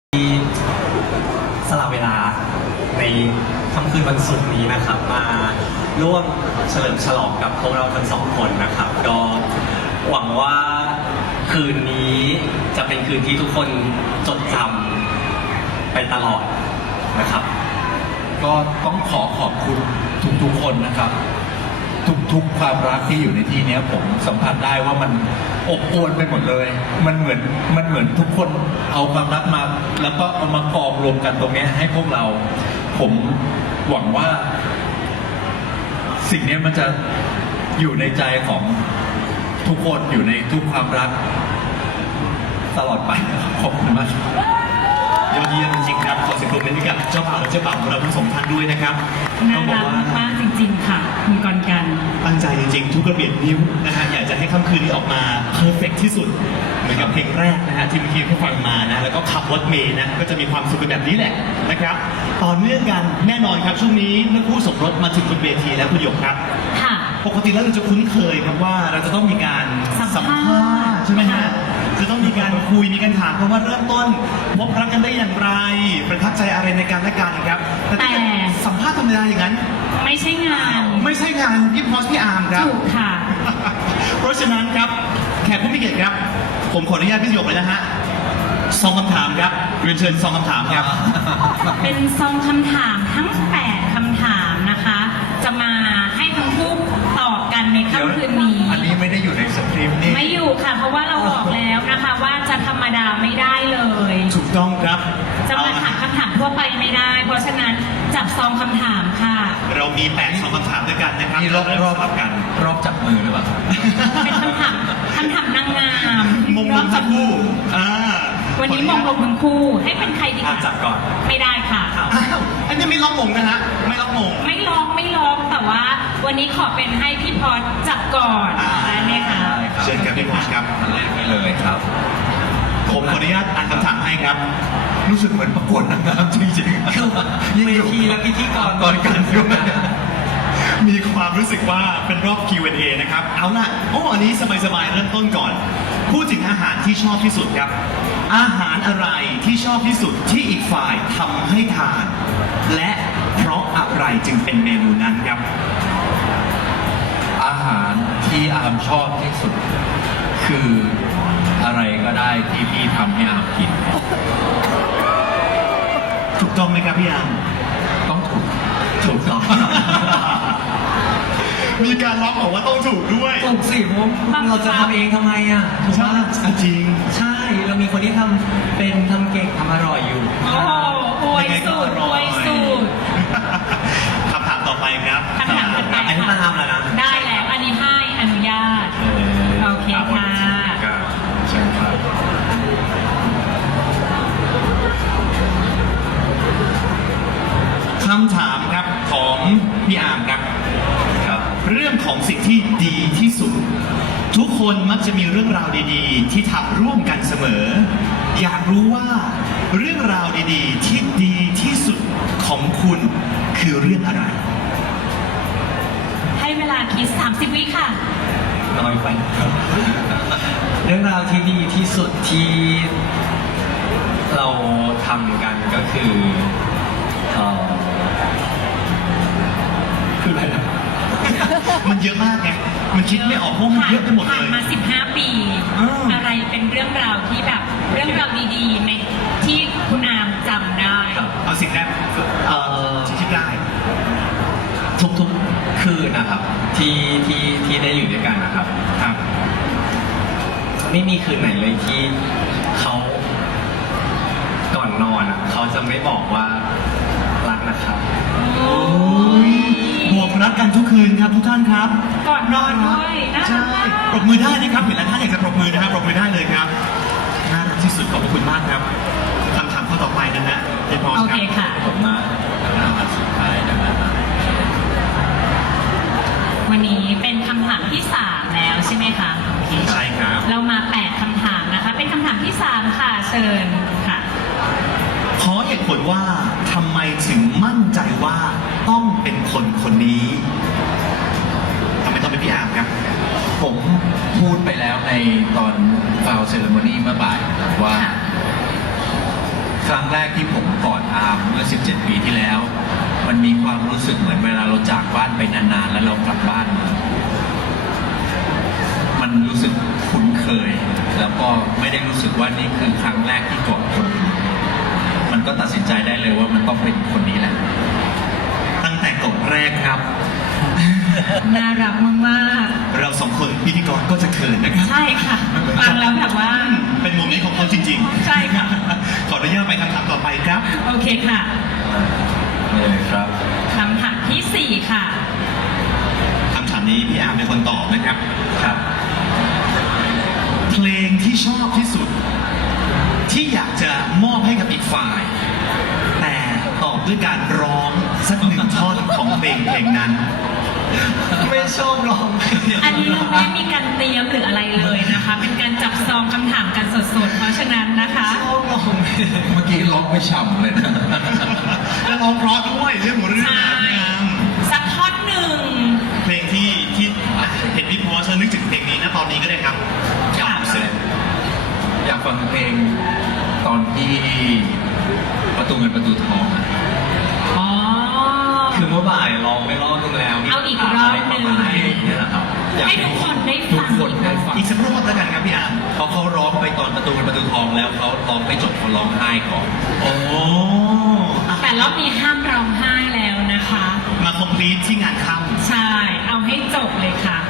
ที่สละเวลาในค่ำคืนวันศุกร์นี้นะครับมาร่วมเฉลิมฉลองกับพวกเราทั้งสองคนนะครับ ก็หวังว่าคืนนี้จะเป็นคืนที่ทุกคนจดจำไปตลอดนะครับก็ต้องขอบคุณทุกๆคนนะครับ ทุกความรักที่อยู่ในที่นี้ผมสัมผัสได้ว่ามันอบอวลไปหมดเลย มันเหมือนทุกคนเอาความรักมาแล้วก็เอามากองรวมกันตรงนี้ให้พวกเรา ผมหวังว่า สิ่งนี้มันจะอยู่ในใจของทุกคนอยู่ในทุกความรักตลอดไปขอบคุณมากยอดเยี่ยมจริงๆครับขอเสียงปรบมือให้กับเจ้าบ่าวและเจ้าบ่าวของเราทั้งสองท่านด้วยนะครับน่ารักมากๆจริงๆค่ะคุณกรกันตั้งใจจริงๆ ทุกกระเบียดนิ้วนะฮะอยากจะให้ค่ำคืนนี้ออกมาเพอร์เฟกที่สุดเหมือนกับเพลงแรกนะฮะที่เมื่อกี้ที่ฟังมานะแล้วก็ขับรถเมล์นะก็จะมีความสุขกันแบบนี้แหละนะครับต่อเนื่องกันแน่นอนครับช่วงนี้เมื่อคู่สมรสมาถึงบนเวทีแล้วคุณหยกครับค่ะปกติแล้วเราจะคุ้นเคยครับว่าเราจะต้องมีการสัมภาษณ์ใช่ไหมฮะจะต้องมีการคุยมีการถามกันว่าเริ่มต้นพบรักกันได้อย่างไรประทับใจอะไรในการและกันครับแต่ถ้าเกิดสัมภาษณ์ธรรมดาอย่างนั้นไม่ใช่งานไม่ใช่งานพี่พอสพี่อาร์มครับถูกค่ะเพราะฉะนั้นครับแขกผู้มีเกียรติครับ ผมขออนุญาตพี่หยกเลยนะฮะซองคำถามครับเรียนเชิญซองคำถามครับเป็นซองคำถามทั้ง 8 คำถามนะคะ จะมาให้ทั้งคู่ตอบกันในค่ำคืนนี้อันนี้ไม่ได้อยู่ในสคริปต์นี่ไม่อยู่ค่ะ เพราะว่าเราบอกแล้วนะคะว่าจะธรรมดาไม่ได้เลยถูกต้องครับจะมาถามคำถามทั่วไปไม่ได้ เพราะฉะนั้นจับซองคำถามค่ะเรามี8ซองคำถามด้วยกันนะครับนี่รอบเริ่มสลับกันรอบจับมือหรือเปล่าเป็นคำถามนางงามมงลงทั้งคู่อ่าวันนี้มองลงทั้งคู่ให้เป็นใครดีอ่ะคะจับก่อนไม่ได้ค่ะอ้าวอันนี้ไม่ล็อกมงนะฮะไม่ล็อกมงไม่ร้องแต่ว่าวันนี้ขอเป็นให้พี่พอดจับก่อนได้ไหมคะเชิญครับพี่พอสครับอันแรกไปเลยครับผมขออนุญาตอ่านคำถามให้ครับรู้สึกเหมือนประกวดนางงามจริงๆคือเวทีและพิธีกรก่อนกันด้วยมีความรู้สึกว่าเป็นรอบ Q&A นะครับ เอาล่ะอันนี้สบายๆเริ่มต้นก่อน พูดถึงอาหารที่ชอบที่สุดครับ อาหารอะไรที่ชอบที่สุดที่อีกฝ่ายทำให้ทาน และเพราะอะไรจึงเป็นเมนูนั้นครับอาหารที่อาร์มชอบที่สุด คืออะไรก็ได้ที่พี่ทำให้อาร์มกินถูกต้องไหมครับพี่ยามต้องถูกถูกต้อง มีการล็อกบอกว่าต้องถูกด้วยถูกสิผมเราจะทำเองทำไมอ่ะถูกใช่ปะจริงใช่เรามีคนที่ทำเป็นทำเก่งทำอร่อยอยู่โอ้โหอวยสูตรอวยสูตรคำถามต่อไปครับคำถามถัดไปอันนี้มาค่ะทำแล้วนะได้แล้วอันนี้ให้อนุญาต โอเคค่ะครับใช่ครับคำถามครับของพี่อาร์มครับครับเรื่องของสิ่งที่ดีที่สุด ทุกคนมักจะมีเรื่องราวดีๆ ที่ทำร่วมกันเสมอ อยากรู้ว่าเรื่องราวดีๆ ที่ดีที่สุดของคุณคือเรื่องอะไรให้เวลาคิด 30 วิค่ะน้อยไป เรื่องราวที่ดีที่สุดที่เราทำกันก็คือคืออะไรนะมันเยอะมากไงมันคิดไม่ออกเพราะมันเยอะไปหมดเลผ่านยมา 15 ปี อะไรเป็นเรื่องราวที่แบบเรื่องราวดีๆในที่คุณอามจำได้เอาสิ่งแรกที่คิดได้ทุกๆคืนนะครับ ที่ได้อยู่ด้วยกันนะครับครับไม่มีคืนไหนเลยที่เขาก่อนนอนอ่ะเขาจะไม่บอกว่ารักนะครับบอกรักกันทุกคืนครับทุกท่านครับก่อนนอนด้วยน่ารัใช่กมากปรบมือได้นะครับเห็นแล้วท่านอยากจะปรบมือนะครับปรบมือได้เลยครับน่ารักที่สุดขอบคุณมากครับคำถามข้อต่อไปนะฮะพี่พอสโอครัเคบค่ะผมมาคำถามสุดท้ายนะครับวันนี้เป็นคำถามที่ 3 แล้วใช่ไหมคะโอเคใช่ครับเรามา 8 คำถามนะคะ เป็นคำถามที่ 3 ค่ะ เชิญค่ะขอเหตุผลว่าทำไมถึงมั่นใจว่าต้องเป็นคนคนนี้ทำไมต้องเป็นพี่อาร์มครับผมพูดไปแล้วในตอนฟาวเซเลมอนี่เมื่อบ่ายนะครับว่า คครั้งแรกที่ผมกอดอาร์มเมื่อ 17 ปีที่แล้ว มันมีความรู้สึกเหมือนเวลาเราจากบ้านไปนานๆแล้วเรากลับบ้านมามันรู้สึกคุ้นเคย แล้วก็ไม่ได้รู้สึกว่านี่คือครั้งแรกที่กอดคนอื่นมันก็ตัดสินใจได้เลยว่ามันต้องเป็นคนนี้แหละตั้งแต่กบแรกครับน่ารักมากเราสองคนพิธีกรก็จะเขินนะครับๆ ใช่ค่ะ ฟังแล้วแบบว่าเป็นโมเมนต์ของเขาจริงๆใช่ค่ะขออนุญาตไปคำถามต่อไปครับโอเคค่ะเลยครับคำถามที่ 4 ค่ะคำถามนี้พี่อาร์มเป็นคนตอบนะครับครับเพลงที่ชอบที่สุด ที่อยากจะมอบให้กับอีกฝ่าย แต่ตอบด้วยการร้องสักหนึ่งท่อนของเพลงนั้นไม่ชอบร้องเพลงอันนี้เราไม่ได้มีการเตรียมหรืออะไรเลยนะคะ เป็นการจับซองคำถามกันสดๆ เพราะฉะนั้นนะคะชอบร้องเพลงเมื่อกี้ร้องไม่ฉ่ำเลยนะและร้องเพราะด้วยเรื่องของเรื่องใช่นะพี่อาร์มสักท่อนหนึ่งเพลงที่เห็นพี่โพสต์แล้วนึกถึงเพลงนี้นะตอนนี้ก็ได้ครับค่ะรู้สึกอยากฟังเพลงตอนที่ประตูเงินประตูทองอะอ๋อคือเมื่อบ่ายร้องไปรอบนึงแล้วเอาอีกรอบหนึ่งประมาณนี้แหละครับอยากให้ทุกคนได้ทุฟักงคนได้ฟังอีกสักรอบแล้วกันครับพี่อาร์มเพราะเขาร้องไปตอนประตูเงินประตูทองแล้วเขาร้องไม่จบเขาร้องไห้ก่อนโอ้อ่ะแต่รอบนี้ห้ามร้องไห้แล้วนะคะมาคอมพลีทที่งานค่ำใช่ เอาให้จบเลยค่ะ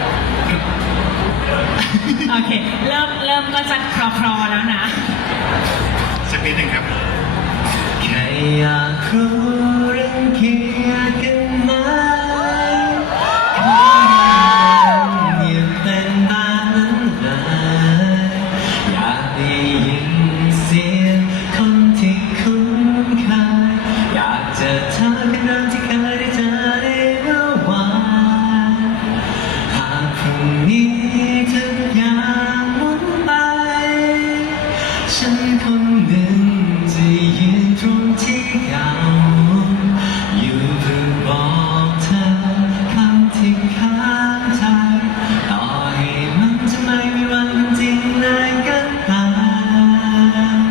โอเค เริ่มก็จะคลอๆแล้วนะสักนิดหนึ่งครับแค่อยากรู้เรื่องเกียดกันไหมแค่อย่าเป็นแบบนั้นเลยอยากได้ยินเสียงคนที่คุ้นเคยอยากจะเธอกันเดิมที่เคยได้เจอได้เมื่อวานหากพรุ่งนี้ทุกอย่างหมุนไป ฉันคนหนึ่งจะยืนตรงที่เก่าอยู่เพื่อบอกเธอคำที่ค้างใจต่อให้มันจะไม่มีวันเป็นจริงเลยก็ตาม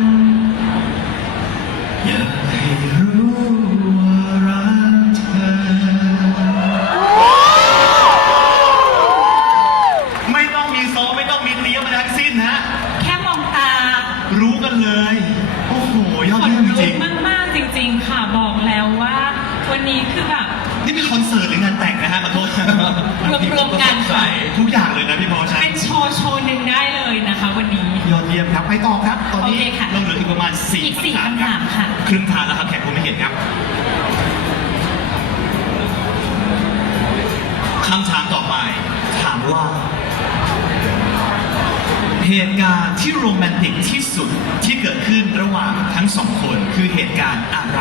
อยากให้รู้ว่ารักเธอไม่ต้องมีซ้อมไม่ต้องมีเตรียมอะไรทั้งสิ้นฮะแค่มองตารู้กันเลย โอ้โห ยอดขนเยี่ยมจลุริกงมากๆจริง ๆ ค่ะ บอกแล้วว่า วันนี้คือแบบๆนี่เป็นคอนเสิร์ตหรืองานแต่งนะฮะขอโทษรวมๆกันค่ะทุกอย่างเลยนะพี่พอใช่เป็นโชว์หนึ่งได้เลยนะคะ วันนี้ยอดเยี่ยมครับ ไปต่อครับ ตอนนี้โอเคค่ะเราเหลืออีกประมาณอีก 4 4 คำถามคำถามค่ะครึ่งทางแล้วครับแขกผู้ไม่เห็นครับคำถามต่อไป ถามว่า เหตุการณ์ที่โรแมนติกที่สุดที่เกิดขึ้นระหว่างทั้งสองคนคือเหตุการณ์อะไร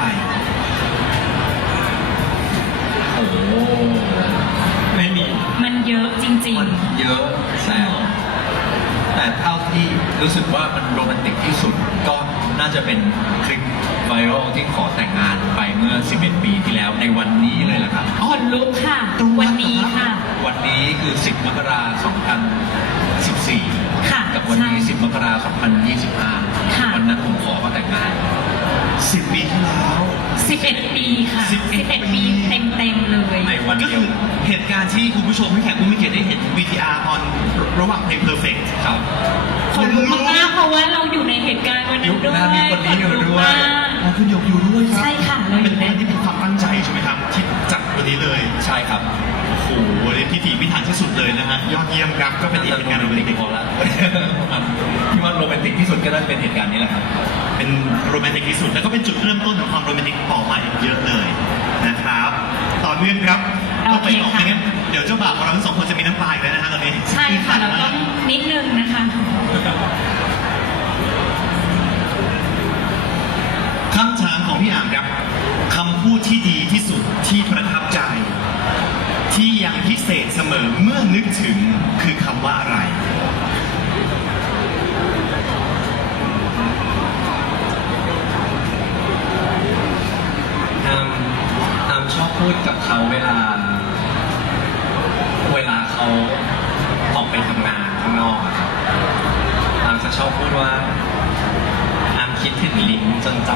โอ้โหไม่มีมันเยอะจริงมันเยอะแต่เท่าที่รู้สึกว่ามันโรแมนติกที่สุด ก็น่าจะเป็นคลิปไวรัลที่ขอแต่งงานไปเมื่อ 11 ปีที่แล้วในวันนี้เลยล่ะครับๆขนลุกค่ะ วันนี้ค่ะวันนี้คือ 10 มกราคม 2014 ค่ะกับวันนี้ใช่ 10 มกราคม 2025 ค่ะวันนั้นผมขอเขาแต่งงาน 10 ปีที่แล้ว 11 ปีค่ะ 11 11 ปีเต็มๆเลยในวันก็เดียคืวอเหตุการณ์ที่คุณผู้ชมให้แขกผู้มีเกียรติได้เห็น VTR ตอนระหว่างเพลง Perfect ครับขนลุกมากๆเพราะว่าเราอยู่ในเหตุการณ์วันนั้นด้วยยุคนั้นมีคนนี้อยู่ด้วยขนลุกมากอ๋อคุณหยกอยู่ด้วยครับใช่ค่ะเราอยู่เป็นในวันที่เป็นความตั้งใจใช่ไหมครับ ที่จัดวันนี้เลยใช่ครับโอ้โหเรียนพิถีพิถันที่สุดเลยนะฮะ ยอดเยี่ยมครับ ก็เป็นอีกเหตุการณ์โรแมนติกพอแล้วที่ว่าโรแมนติกที่สุดก็น่าจะเป็นเหตุการณ์นี้แหละครับเป็นโรแมนติกที่สุด แล้วก็เป็นจุดเริ่มต้นของความโรแมนติกต่อมาอีกเยอะเลยนะครับ ต่อเนื่องครับโอต้องเคไปต่อค่ะไม่งั้นเดี๋ยวเจ้าบ่าวของเราทั้งสองคนจะมีน้ำตาอีกแล้วนะฮะตอนนี้ใช่ค่ะ เราต้องนิดนึงนะคะคำถามของพี่อ่างครับคำพูดที่ดีที่สุดที่ประทับใจ ที่ยังพิเศษเสมอเมื่อนึกถึงคือคำว่าอะไรอามชอบพูดกับเขาเวลาเขาออกไปทำงานข้างนอกอะครับอามจะชอบพูดว่าอามคิดถึงลิ้นจนใจ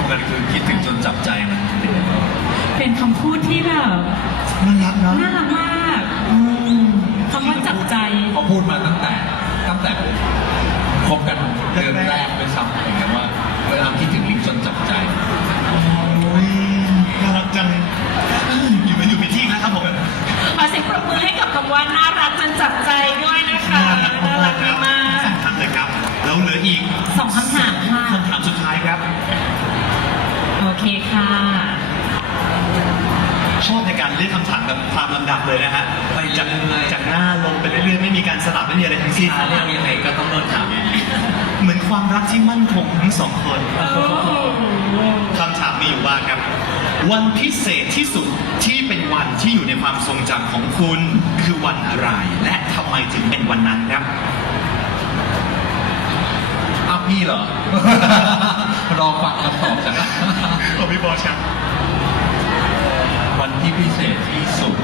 มันคือคิดถึงจนจับใจมันเป็นคำพูดที่แบบน่ารักเนาะน่ารักมากคำว่าจับใจเขาพูดมาตั้งแต่คบกันเดือนแรกไปซ้ำอย่างเงี้ยว่าเวลาคิดถึงลิงจนจับใจโอ้ยน่ารักจังอยู่เป็นที่แล้วครับผมขอเสียงปรบมือให้กับคำว่าน่ารักจนจับใจด้วยนะคะ น่ารักมากสำคัญเลยครับ แล้วเหลืออีกๆสองคำถามค่ะคำถามสุดท้ายครับโอเคค่ะชอบในการเลือกคำถามแบบตามลำดับเลยนะฮะไปจากจากหน้าลงไปเรื่อยๆไม่มีการสลับไม่มีอะไรทั้งสิ้นเรื่องยังไงก็ต้องโดนถามเหมือนความรักที่มั่นคงทั้งสองคนโอ้โหคำถามมีอยู่ว่าครับ วันพิเศษที่สุดที่เป็นวันที่อยู่ในความทรงจำของคุณคือวันอะไร และทำไมถึงเป็นวันนั้นครับอ้าวพี่เหรอ รอฟังคำตอบจากผมพี่บอสครับวันที่พิเศษที่สุด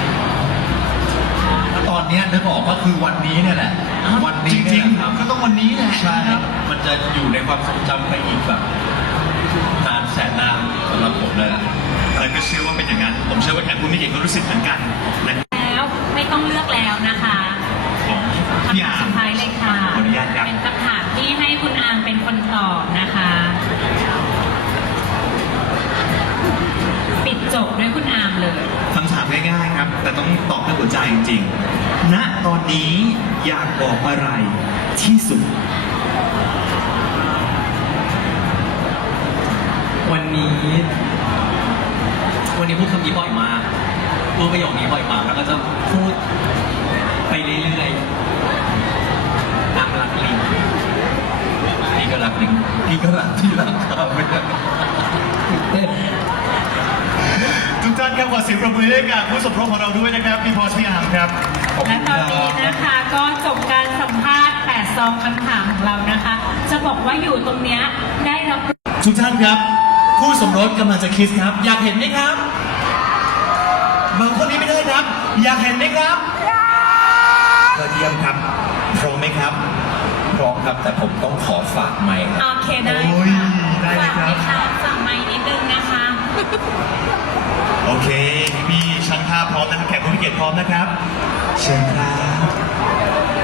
ตอนเนี้ยนึกออกก็คือวันนี้เนี่ยแหละ วันนี้จริเนี่ยงแหละครับๆก็ต้องวันนี้แหละใช่ มันจะอยู่ในความทรงจำไปอีกแบบนานแสนนานสำหรับผมเลยอะอะไรก็เชื่อว่าเป็นอย่างนั้น ผมเชื่อว่าแขกผู้มีเกียรติก็รู้สึกเหมือนกันนะครับแล้วไม่ต้องเลือกแล้วนะคะของคำพี่ถามอาร์สุมดท้ายเลยค่ะขออนุญาตครับเป็นคำถามที่ให้คุณอาร์มเป็นคนตอบนะคะ ปิดจบด้วยคุณอาร์มเลยคำถามง่ายๆครับ แต่ต้องตอบด้วยหัวใจจริงๆ ณ ตอนนี้อยากบอกอะไรที่สุดวันนี้พูดคำนี้บ่อยมากพูดประโยคนี้บ่อยมากแล้วก็จะพูดไปเรื่อยๆตามหลักลิงพี่ก็รักลิงพี่ก็รักที่รักครับไม่ได้เต้นทุกท่านครับขอเสียงปรบมือให้กับผู้สมรสของเราด้วยนะครับ พี่พอสพี่อาร์มครับและตอนนี้นะคะก็จบการสัมภาษณ์8ซองคำถามของเรานะคะ จะบอกว่าอยู่ตรงเนี้ยได้รับทุกท่านครับ ผู้สมรสกำลังจะคิสครับ อยากเห็นไหมครับบางคนนี้ไม่ได้ครับ อยากเห็นไหมครับยอดเยี่ยมครับพร้อมไหมครับพร้อมครับแต่ผมต้องขอฝากไมค์ครับโอเคได้โอ้ยค่ะได้เลยครับฝากไหมคะฝากไมค์นิดนึงนะคะโอเคพี่ช่างภาพพร้อมนะครับแขกผู้มีเกียรติพร้อมนะครับ เชิญครับ